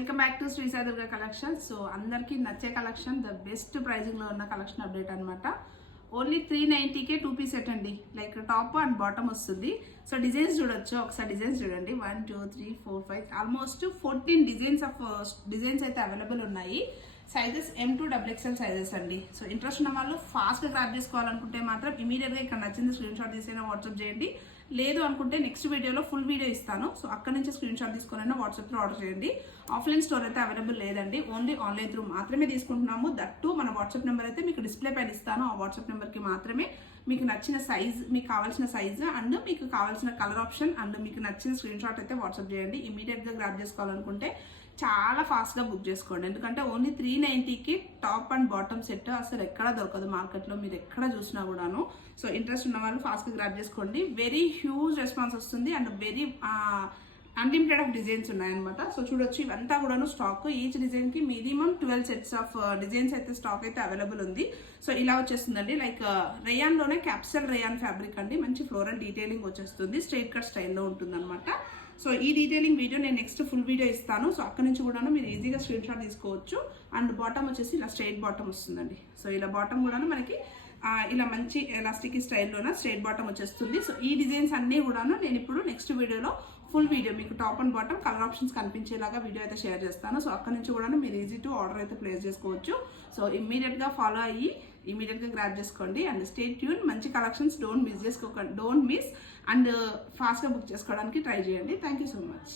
Welcome back to Sri Sai Durga collection. So అందరికీ నచ్చే collection, the best pricing లో ఉన్న కలెక్షన్ అప్డేట్ అనమాట. ఓన్లీ 390కే 2 పీస్ సెట్ అండి. లైక్ టాప్ అండ్ బాటమ్ వస్తుంది. సో డిజైన్స్ చూడొచ్చు, ఒకసారి డిజైన్స్ చూడండి. 1 2 3 4 5 ఆల్మోస్ట్ 14 డిజైన్స్ అయితే అవైలబుల్ ఉన్నాయి. సైజెస్ M2XXL సైజెస్ అండి. సో ఇంట్రెస్ట్ ఉన్న వాళ్ళు ఫాస్ట్గా గ్రాప్ చేసుకోవాలనుకుంటే మాత్రం ఇమీడియట్గా ఇక్కడ నచ్చింది స్క్రీన్ షాట్ తీసైనా వాట్సాప్ చేయండి. లేదు అనుకుంటే నెక్స్ట్ వీడియోలో ఫుల్ వీడియో ఇస్తాను. సో అక్కడ నుంచి స్క్రీన్ షాట్ తీసుకుని వాట్సాప్లో ఆర్డర్ చేయండి. ఆఫ్లైన్ స్టోర్ అయితే అవైలబుల్ లేదండి, ఓన్లీ ఆన్లైన్ త్రూ మాత్రమే తీసుకుంటున్నాము. దట్టు మన వాట్సాప్ నెంబర్ అయితే మీకు డిస్ప్లే పైన ఇస్తాను. ఆ వాట్సాప్ నెంబర్కి మాత్రమే మీకు నచ్చిన సైజ్, మీకు కావాల్సిన సైజ్ అండ్ మీకు కావాల్సిన కలర్ ఆప్షన్ అండ్ మీకు నచ్చిన స్క్రీన్ షాట్ అయితే వాట్సాప్ చేయండి. ఇమీడియట్గా గ్రాప్ చేసుకోవాలనుకుంటే చాలా ఫాస్ట్గా బుక్ చేసుకోండి. ఎందుకంటే ఓన్లీ 390కి టాప్ అండ్ బాటమ్ సెట్ అసలు ఎక్కడ దొరకదు మార్కెట్లో, మీరు ఎక్కడ చూసినా కూడాను. సో ఇంట్రెస్ట్ ఉన్న వాళ్ళు ఫాస్ట్గా గ్రాప్ చేసుకోండి. వెరీ హ్యూజ్ రెస్పాన్స్ వస్తుంది and very unlimited of designs ఉన్నాయన్నమాట. సో చూడొచ్చు, ఇవంతా కూడాను స్టాక్. ఈచ్ డిజైన్కి మినిమం 12 సెట్స్ ఆఫ్ డిజైన్స్ అయితే స్టాక్ అయితే అవైలబుల్ ఉంది. సో ఇలా వచ్చేస్తుందండి. లైక్ రేయాన్లోనే క్యాప్సల్ రేయాన్ ఫ్యాబ్రిక్ అండి. మంచి ఫ్లోరల్ డీటెయిలింగ్ వచ్చేస్తుంది, స్ట్రైట్ కట్ స్టైల్లో ఉంటుంది అనమాట. సో ఈ డీటెయిలింగ్ వీడియో నేను నెక్స్ట్ ఫుల్ వీడియో ఇస్తాను. సో అక్కడ నుంచి కూడా మీరు ఈజీగా స్క్రీన్ షాట్ తీసుకోవచ్చు. అండ్ బాటమ్ వచ్చేసి ఇలా స్ట్రైట్ బాటమ్ వస్తుందండి. సో ఇలా బాటమ్ కూడా మనకి ఇలా మంచి ఎలాస్టిక్ స్టైల్లోన స్ట్రైట్ బాటమ్ వచ్చేస్తుంది. సో ఈ డిజైన్స్ అన్నీ కూడాను నేను ఇప్పుడు నెక్స్ట్ వీడియోలో ఫుల్ వీడియో మీకు top and bottom colour options కనిపించేలాగా వీడియో అయితే షేర్ చేస్తాను. సో అక్కడ నుంచి కూడా మీరు ఈజీ టు ఆర్డర్ అయితే ప్లేస్ చేసుకోవచ్చు. సో ఇమ్మీడియట్గా ఫాలో అయ్యి ఇమీడియట్గా గ్రాప్ చేసుకోండి అండ్ స్టే ట్యూన్. మంచి కలెక్షన్స్ డోంట్ మిస్ అండ్ ఫాస్ట్గా బుక్ చేసుకోవడానికి ట్రై చేయండి. Thank you so much.